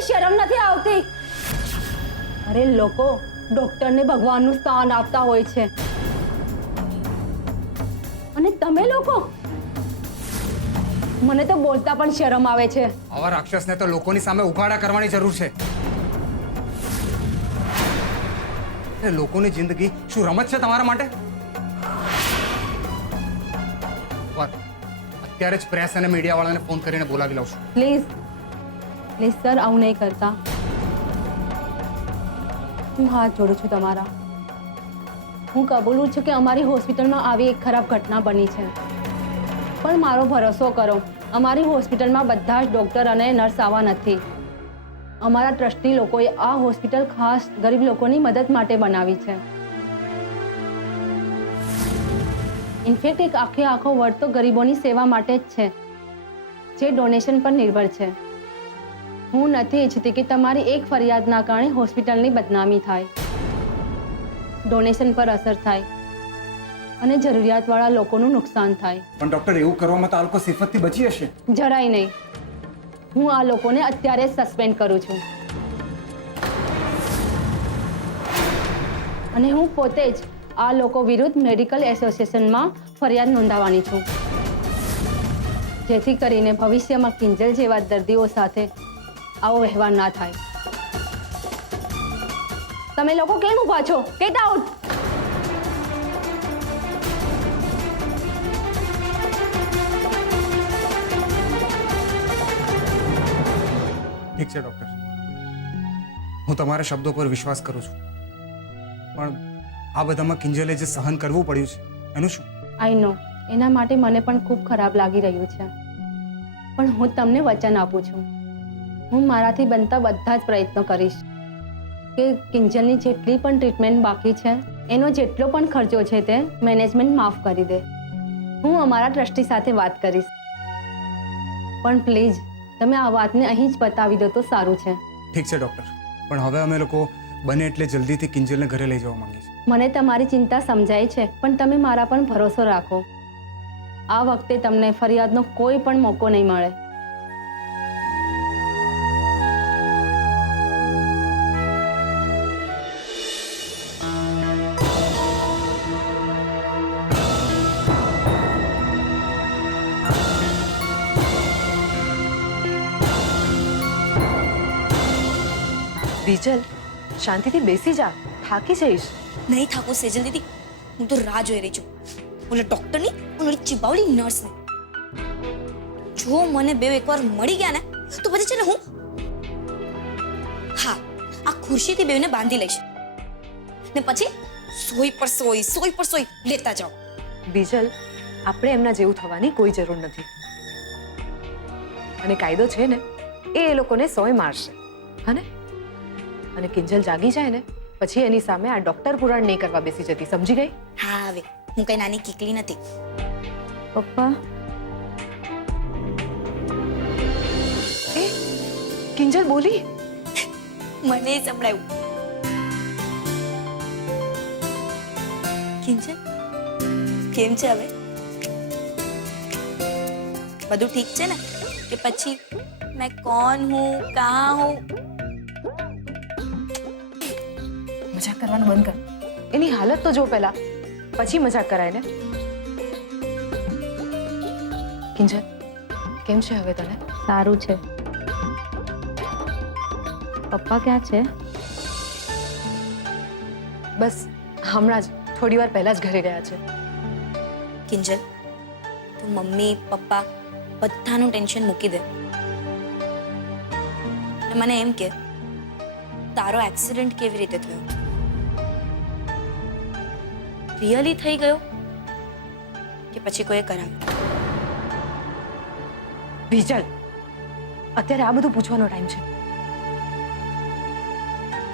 તમને શરમ નથી આવતી? અરે લોકો ડોક્ટરને ભગવાનનું સ્થાન આપતા હોય છે અને તમે લોકો મને તો બોલતા પણ શરમ આવે છે. આવા રાક્ષસને તો લોકોની સામે ઉઘાડા કરવાની જરૂર છે. લોકોની જિંદગી શું રમત છે તમારા માટે? અત્યારે જ પ્રેસ અને મીડિયા વાળાને ફોન કરીને બોલાવી લઉં છું. પ્લીઝ પ્લીઝ સર, આવું નહીં કરતા. હું હાથ જોડું છું તમારા. હું કબૂલું છું કે અમારી હોસ્પિટલમાં આવી એક ખરાબ ઘટના બની છે, પણ મારો ભરોસો કરો, અમારી હોસ્પિટલમાં બધા જ ડૉક્ટર અને નર્સ આવા નથી. અમારા ટ્રસ્ટી લોકોએ આ હોસ્પિટલ ખાસ ગરીબ લોકોની મદદ માટે બનાવી છે. ઇનફેક્ટ એક આખો વર્ગ તો ગરીબોની સેવા માટે જ છે, જે ડોનેશન પર નિર્ભર છે. હું નથી ઈચ્છતી કે તમારી એક ફરિયાદના કારણે હોસ્પિટલની બદનામી થાય, ડોનેશન પર અસર થાય અને જરૂરિયાતવાળા લોકોનું નુકસાન થાય. પણ ડોક્ટર, એવું કરવામાં તો આ લોકો સિફતથી બચી હશે. જરાય નહીં. હું આ લોકોને અત્યારે જ સસ્પેન્ડ કરું છું અને હું પોતે જ આ લોકો વિરુદ્ધ મેડિકલ એસોસિએશનમાં ફરિયાદ નોંધાવવાની છું, જેથી કરીને ભવિષ્યમાં કિંજલ જેવા દર્દીઓ સાથે આવો વ્યવહાર ના થાય. તમે લોકો કેમ ઊભા છો? Get out! ઠીક છે ડોક્ટર, હું તમારા શબ્દો પર વિશ્વાસ કરું છું, પણ આ બધામાં કિંજલે જે સહન કરવું પડ્યું છે એનું શું? આઈ નો, એના માટે મને પણ ખૂબ ખરાબ લાગી રહ્યું છે, પણ હું તમને વચન આપું છું, હું મારાથી બનતા બધા જ પ્રયત્નો કરીશ કે કિંજલની જેટલી પણ ટ્રીટમેન્ટ બાકી છે એનો જેટલો પણ ખર્ચો છે તે મેનેજમેન્ટ માફ કરી દે. હું અમારા ટ્રસ્ટી સાથે વાત કરીશ, પણ પ્લીઝ તમે આ વાતને અહીં જ બતાવી દો તો સારું છે. ઠીક છે ડોક્ટર, પણ હવે અમે લોકો બને એટલે જલ્દીથી કિંજલને ઘરે લઈ જવા માંગીએ છીએ. મને તમારી ચિંતા સમજાય છે, પણ તમે મારા પર ભરોસો રાખો. આ વખતે તમને ફરિયાદનો કોઈ પણ મોકો નહીં મળે. બીજલ, શાંતિથી બેસી જા, થાકી જઈશ. નહીં થાકું સેજલ દીદી, હું તો રાહ જોઈ રહી છું ઓલા ડોક્ટરની અને ઓલી ચીબાવલી નર્સની. જો મને બે એકવાર મળી ગયા ને તો પછી છે ને હું આ ખુરશીથી બેને બાંધી લઈશ ને પછી સોઈ પર સોઈ લેતા જાઓ. બીજલ, આપણે એમના જેવું થવાની કોઈ જરૂર નથી, અને કાયદો છે ને એ લોકોને સોય મારશે, હને? અને કિંજલ જાગી જાય ને પછી એની સામે આ ડોક્ટર પુરાણ નહીં કરવા બેસી જતી, સમજી ગઈ? હા, હવે હું કઈ નાની કીકલી નથી. પપ્પા, એ કિંજલ બોલી. મને સંભળાયું. કિંજલ કેમ છે હવે? બધું ઠીક છે ને? કે પછી मैं कौन हूँ, कहाँ हूँ? મજાક કરવાનું બંધ કર. એની હાલત તો જો પહેલા, પછી મજાક કરાય ને. કિંજલ, કેમ છે હવે તને? સારું છે. પપ્પા ક્યાં છે? બસ હમણાં જ થોડી વાર પહેલા જ ઘરે ગયા છે. કિંજલ, તું મમ્મી પપ્પા બધાનું ટેન્શન મૂકી દે અને મને એમ કે તારો એક્સિડન્ટ કેવી રીતે થયો? રિયલી થઈ ગયો કે પછી કોઈએ કરાવ્યો? બીજલ, અત્યારે આ બધું પૂછવાનો ટાઈમ છે?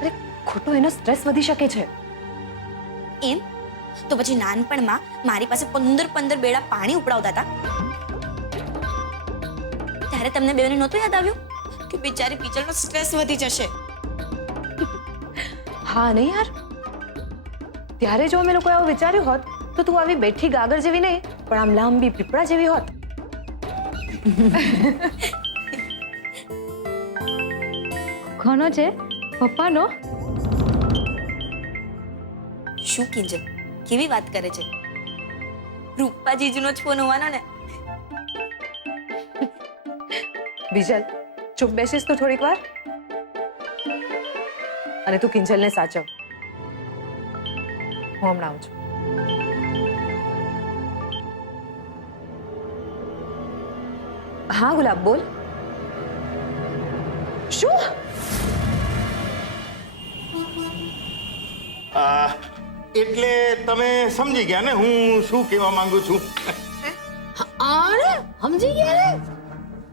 અરે ખોટો એનો સ્ટ્રેસ વધી શકે છે. એમ તો પછી નાનપણમાં મારી પાસે 15 બેડા પાણી ઉપડાવતા હતા ત્યારે તમને બેને નહોતું યાદ આવ્યું કે બિચારી પીચલનો સ્ટ્રેસ વધી જશે? હા નહીં યાર, ત્યારે જો અમે લોકોએ આવું વિચાર્યું હોત તો તું આવી બેઠી ગાગર જેવી નહીં પણ આમ લાંબી પીપળા જેવી હોત. કોનો છે? પપ્પાનો? શું કિંજલ કેવી વાત કરે છે? રૂપા જીજુનો જ ફોન હોવાનો ને. બીજલ ચૂપ બેસીસ તો થોડીક વાર, અને તું કિંજલને સાચવ. હું હમણાં આવું છું. હા ગુલાબ, બોલ. શું? એટલે તમે સમજી ગયા ને હું શું કહેવા માંગુ છું? અરે સમજી ગયા ને?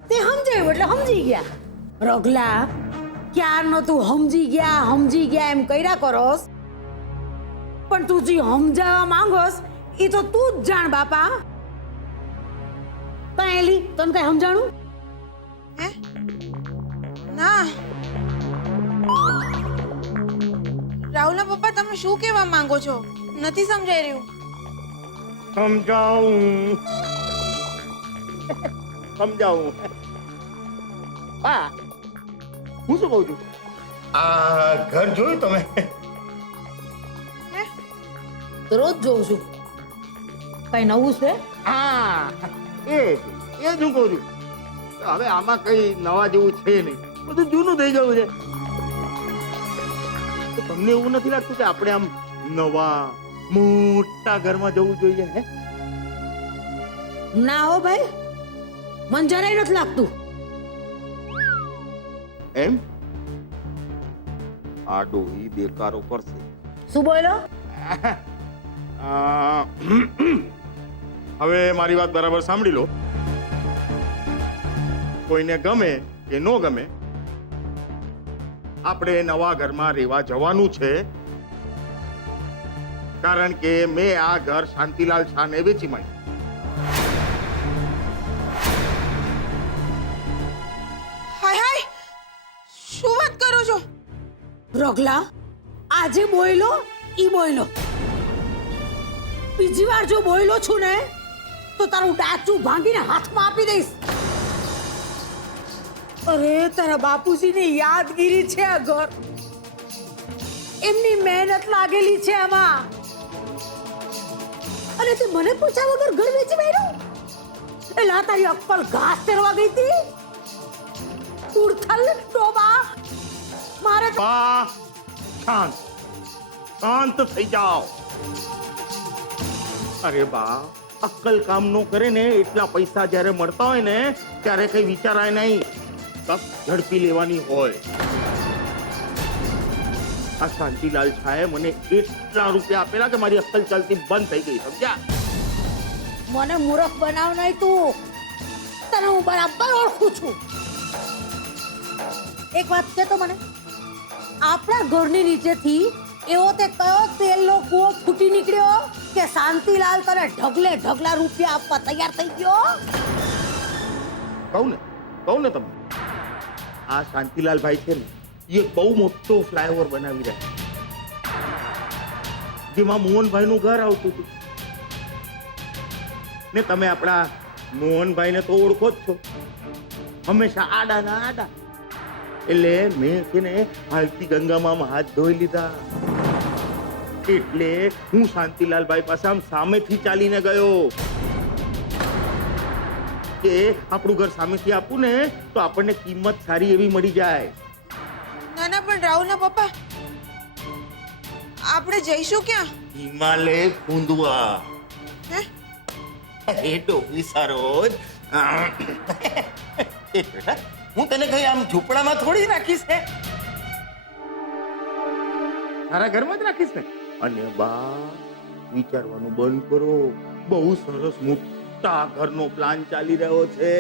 તે સમજાયું એટલે સમજી ગયા. રગલા, ક્યારનો તું સમજી ગયા એમ કર્યા કરોસ, પણ તું જે સમજાવવા માંગોસ એ તો તું જ જાણ બાપા. તને કઈ સમજાણું? ના રાહુલના પપ્પા, તમે શું કહેવા માંગો છો? નથી સમજાઈ રહ્યું. સમજાવું. હા, હું શું કહું છું? આ ઘર જોયું તમે? રોજ જોઉં છું. કઈ નવું છે? હા, એ જ હું કહું છું. હવે આમાં કઈ નવા જેવું છે નહીં, બધું જૂનું થઈ ગયું છે. તો તમને એવું નથી લાગતું કે આપણે આમ નવા મોટા ઘરમાં જવું જોઈએ? હે, ના હો ભાઈ, મને જરાય નથી લાગતું. એમ? આ ડોહી દેકારો કરશે. શું બોલો? હવે મારી વાત બરાબર સાંભળી લો. કોઈને ગમે કે ન ગમે, આપણે નવા ઘરમાં રહેવા જવાનું છે, કારણ કે મેં આ ઘર શાંતિલાલ શાહને વેચી માંગ્યું. હાય હાય, શું વાત કરો છો? રગલા, આજે બોયલો ઈ બોયલો. બીજી વાર જો બોયલો છું ને તો તારું ડાચું ભાંગીને હાથમાં આપી દઈશ. અરે તારા બાપુજીની યાદગીરી છે આ ઘર, એમની મહેનત લાગેલી છે આમાં. અને તે મને પૂછ્યા વગર ઘર વેચી બેઠું? એલા તારી અક્કલ ઘાસ ચરવા ગઈ હતી? ઉડથલ ડોબા, મારે તો બા, શાંત શાંત થઈ જાઓ. અરે બા, અક્કલ કામ નો કરે ને એટલા પૈસા જ્યારે મળતા હોય ને ત્યારે કઈ વિચારાય નહીં, તક ઝડપી લેવાની હોય. આ શાંતિલાલ શાહે મને એટલા રૂપિયા આપેલા કે મારી અક્કલ ચાલતી બંધ થઈ ગઈ, સમજ્યા? મને મૂર્ખ બનાવ નહીં તું, તને હું બરાબર ઓળખું છું. એક વાત કે તો મને, આપણા ઘરની નીચેથી એવો તે કયો તેલનો કૂવો ફૂટી નીકળ્યો કે શાંતિલાલ તને ઢગલે ઢગલા રૂપિયા આપવા તૈયાર થઈ ગયો? કહું ને તમને, આ શાંતિલાલ ભાઈ છે ને, એ બહુ મોટો ફ્લાયઓવર બનાવી રહ્યા, જેમાં મોહનભાઈ નું ઘર આવતું હતું. ને તમે આપણા મોહનભાઈ ને તો ઓળખો જ છો, હંમેશા આડા ના આડા. એટલે મેં છે ને હાલતી ગંગામાં હાથ ધોઈ લીધા. એટલે હું શાંતિલાલ ભાઈ પાસે આમ સામેથી ચાલીને ગયો કે આપણું ઘર સામેથી આપું ને તો આપણને કિંમત સારી એવી મળી જાય. ના ના, પણ રાહુલના પપ્પા, આપણે જઈશું ક્યાં? હિમાલય કુંદવા. હે? એ ડોબી સરોજ, એક બેટા, હું તને કઈ આમ ઝૂંપડામાં થોડી રાખીશ ને, તારા ઘરમાં જ રાખીશ ને. અને બા, વિચારવાનું બંધ કરો, બહુ સરસ મોટા ઘરનો પ્લાન ચાલી રહ્યો છે.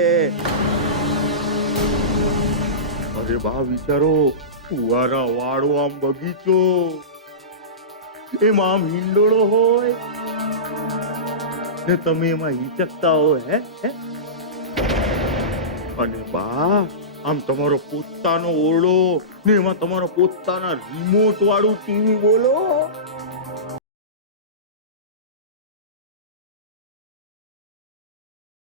અરે બા, વિચારો, ફુવારા વાળો આમ બગીચો, એમાં આમ હિંડોળો હોય ને તમે એમાં હિચકતા હો. હે અને બા, આમ તમારો પોતાનો ઓરડો ને એમાં તમારો પોતાના રિમોટ વાળું ટીવી, બોલો